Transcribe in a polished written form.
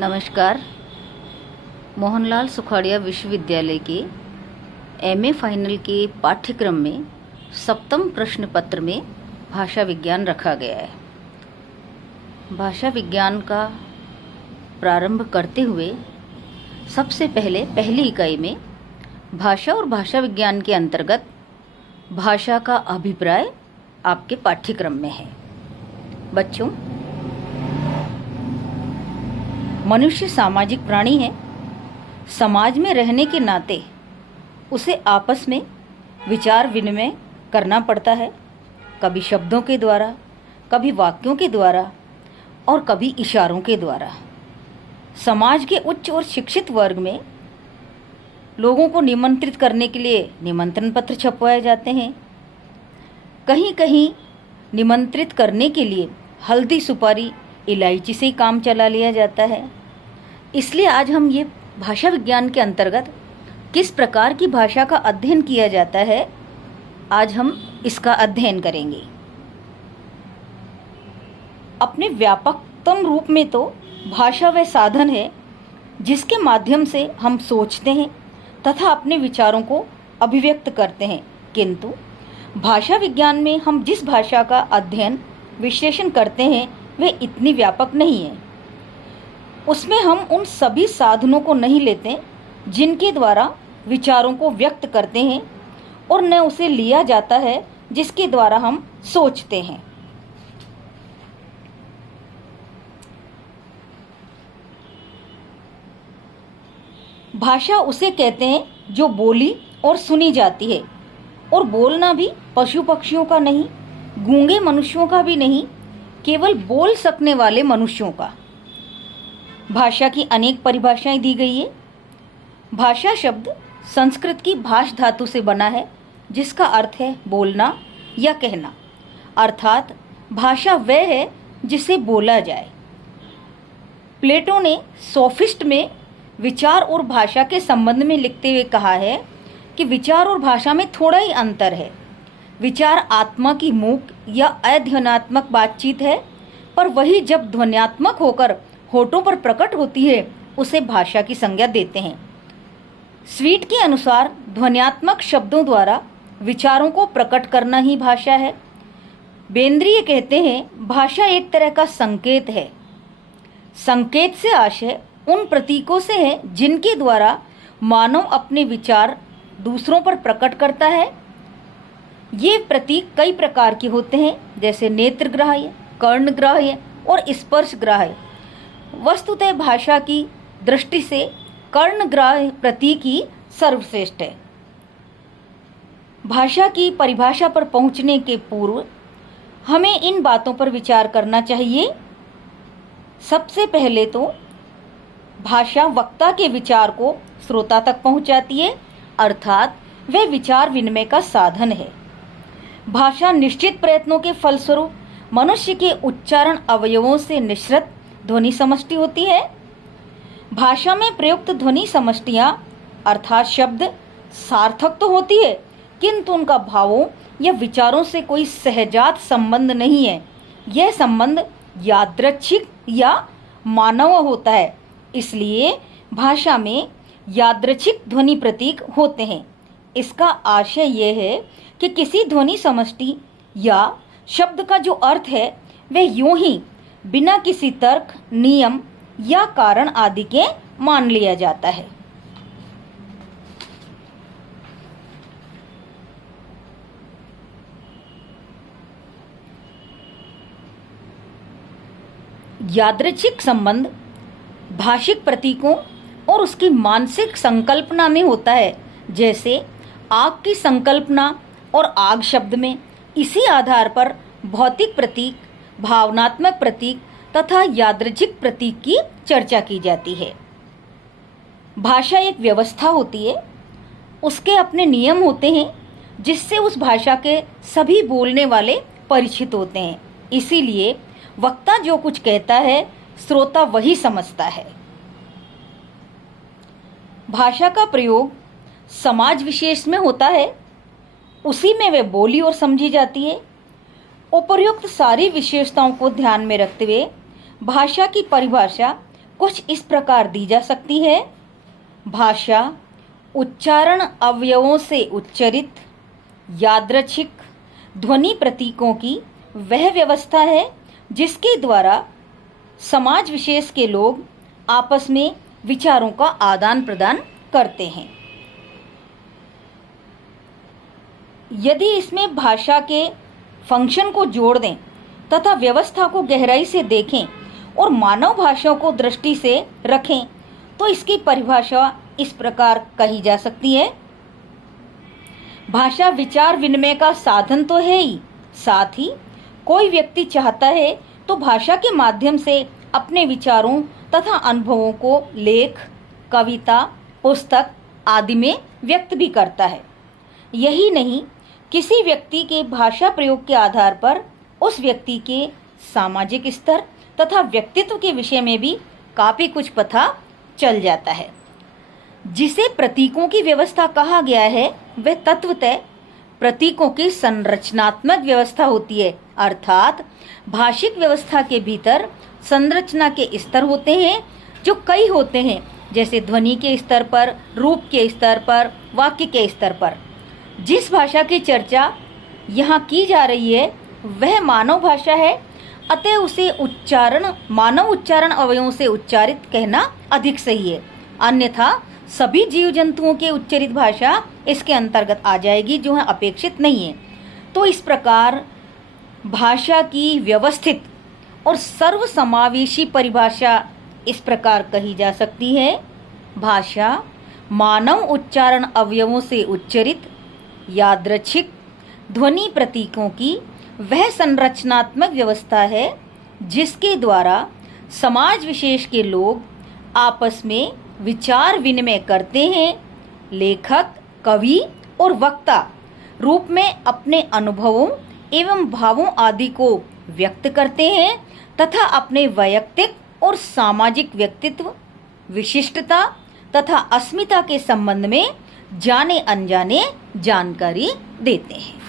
नमस्कार। मोहनलाल सुखाड़िया विश्वविद्यालय के एमए फाइनल के पाठ्यक्रम में सप्तम प्रश्न पत्र में भाषा विज्ञान रखा गया है। भाषा विज्ञान का प्रारंभ करते हुए सबसे पहले पहली इकाई में भाषा और भाषा विज्ञान के अंतर्गत भाषा का अभिप्राय आपके पाठ्यक्रम में है। बच्चों, मनुष्य सामाजिक प्राणी है। समाज में रहने के नाते उसे आपस में विचार विनिमय करना पड़ता है, कभी शब्दों के द्वारा, कभी वाक्यों के द्वारा और कभी इशारों के द्वारा। समाज के उच्च और शिक्षित वर्ग में लोगों को निमंत्रित करने के लिए निमंत्रण पत्र छपवाए जाते हैं। कहीं कहीं निमंत्रित करने के लिए हल्दी, सुपारी, इलायची से ही काम चला लिया जाता है। इसलिए आज हम ये भाषा विज्ञान के अंतर्गत किस प्रकार की भाषा का अध्ययन किया जाता है, आज हम इसका अध्ययन करेंगे। अपने व्यापकतम रूप में तो भाषा वह साधन है जिसके माध्यम से हम सोचते हैं तथा अपने विचारों को अभिव्यक्त करते हैं, किंतु भाषा विज्ञान में हम जिस भाषा का अध्ययन विश्लेषण करते हैं वह इतनी व्यापक नहीं है। उसमें हम उन सभी साधनों को नहीं लेते जिनके द्वारा विचारों को व्यक्त करते हैं, और न उसे लिया जाता है जिसके द्वारा हम सोचते हैं। भाषा उसे कहते हैं जो बोली और सुनी जाती है, और बोलना भी पशु पक्षियों का नहीं, गूंगे मनुष्यों का भी नहीं, केवल बोल सकने वाले मनुष्यों का। भाषा की अनेक परिभाषाएं दी गई है। भाषा शब्द संस्कृत की भाष धातु से बना है, जिसका अर्थ है बोलना या कहना, अर्थात भाषा वह है जिसे बोला जाए। प्लेटो ने सोफिस्ट में विचार और भाषा के संबंध में लिखते हुए कहा है कि विचार और भाषा में थोड़ा ही अंतर है। विचार आत्मा की मूक या अध्ययनात्मक बातचीत है, पर वही जब ध्वन्यात्मक होकर होठों पर प्रकट होती है उसे भाषा की संज्ञा देते हैं। स्वीट के अनुसार ध्वन्यात्मक शब्दों द्वारा विचारों को प्रकट करना ही भाषा है। बेंद्रीय कहते हैं भाषा एक तरह का संकेत है। संकेत से आशय उन प्रतीकों से है जिनके द्वारा मानव अपने विचार दूसरों पर प्रकट करता है। ये प्रतीक कई प्रकार के होते हैं, जैसे नेत्रग्राह्य, कर्णग्राह्य और स्पर्शग्राह्य। वस्तुतः भाषा की दृष्टि से कर्णग्राह्य प्रतीक ही सर्वश्रेष्ठ है। भाषा की परिभाषा पर पहुंचने के पूर्व हमें इन बातों पर विचार करना चाहिए। सबसे पहले तो भाषा वक्ता के विचार को श्रोता तक पहुंचाती है, अर्थात वह विचार विनिमय का साधन है। भाषा निश्चित प्रयत्नों के फलस्वरूप मनुष्य के उच्चारण अवयवों से निःसृत ध्वनि समष्टि होती है। भाषा में प्रयुक्त ध्वनि समष्टियां अर्थात शब्द सार्थक तो होती है, किंतु उनका भावों या विचारों से कोई सहजात संबंध नहीं है। यह संबंध यादृच्छिक या मानव होता है। इसलिए भाषा में यादृच्छिक ध्वनि प्रतीक होते हैं। इसका आशय यह है कि किसी ध्वनि समष्टि या शब्द का जो अर्थ है वह यूं ही बिना किसी तर्क, नियम या कारण आदि के मान लिया जाता है। यादृच्छिक संबंध भाषिक प्रतीकों और उसकी मानसिक संकल्पना में होता है। जैसे आग की संकल्पना और आग शब्द में इसी आधार पर भौतिक प्रतीक, भावनात्मक प्रतीक तथा यादृच्छिक प्रतीक की चर्चा की जाती है। भाषा एक व्यवस्था होती है, उसके अपने नियम होते हैं जिससे उस भाषा के सभी बोलने वाले परिचित होते हैं। इसीलिए वक्ता जो कुछ कहता है श्रोता वही समझता है। भाषा का प्रयोग समाज विशेष में होता है, उसी में वह बोली और समझी जाती है। उपर्युक्त सारी विशेषताओं को ध्यान में रखते हुए भाषा की परिभाषा कुछ इस प्रकार दी जा सकती है। भाषा उच्चारण अवयवों से उच्चरित यादृच्छिक ध्वनि प्रतीकों की वह व्यवस्था है जिसके द्वारा समाज विशेष के लोग आपस में विचारों का आदान प्रदान करते हैं। यदि इसमें भाषा के फंक्शन को जोड़ दें तथा व्यवस्था को गहराई से देखें और मानव भाषाओं को दृष्टि से रखें तो इसकी परिभाषा इस प्रकार कही जा सकती है। भाषा विचार विनिमय का साधन तो है ही, साथ ही कोई व्यक्ति चाहता है तो भाषा के माध्यम से अपने विचारों तथा अनुभवों को लेख, कविता, पुस्तक आदि में व्यक्त भी करता है। यही नहीं, किसी व्यक्ति के भाषा प्रयोग के आधार पर उस व्यक्ति के सामाजिक स्तर तथा व्यक्तित्व के विषय में भी काफी कुछ पता चल जाता है। जिसे प्रतीकों की व्यवस्था कहा गया है वह तत्वतः प्रतीकों की संरचनात्मक व्यवस्था होती है, अर्थात भाषिक व्यवस्था के भीतर संरचना के स्तर होते हैं जो कई होते हैं, जैसे ध्वनि के स्तर पर, रूप के स्तर पर, वाक्य के स्तर पर। जिस भाषा की चर्चा यहाँ की जा रही है वह मानव भाषा है, अतः उसे मानव उच्चारण अवयवों से उच्चारित कहना अधिक सही है। अन्यथा सभी जीव जंतुओं के उच्चरित भाषा इसके अंतर्गत आ जाएगी जो है अपेक्षित नहीं है। तो इस प्रकार भाषा की व्यवस्थित और सर्वसमावेशी परिभाषा इस प्रकार कही जा सकती है। भाषा मानव उच्चारण अवयवों से उच्चरित यादृच्छिक ध्वनि प्रतीकों की वह संरचनात्मक व्यवस्था है जिसके द्वारा समाज विशेष के लोग आपस में विचार विनिमय करते हैं। लेखक, कवि और वक्ता रूप में अपने अनुभवों एवं भावों आदि को व्यक्त करते हैं तथा अपने वैयक्तिक और सामाजिक व्यक्तित्व, विशिष्टता तथा अस्मिता के संबंध में जाने अनजाने जानकारी देते हैं।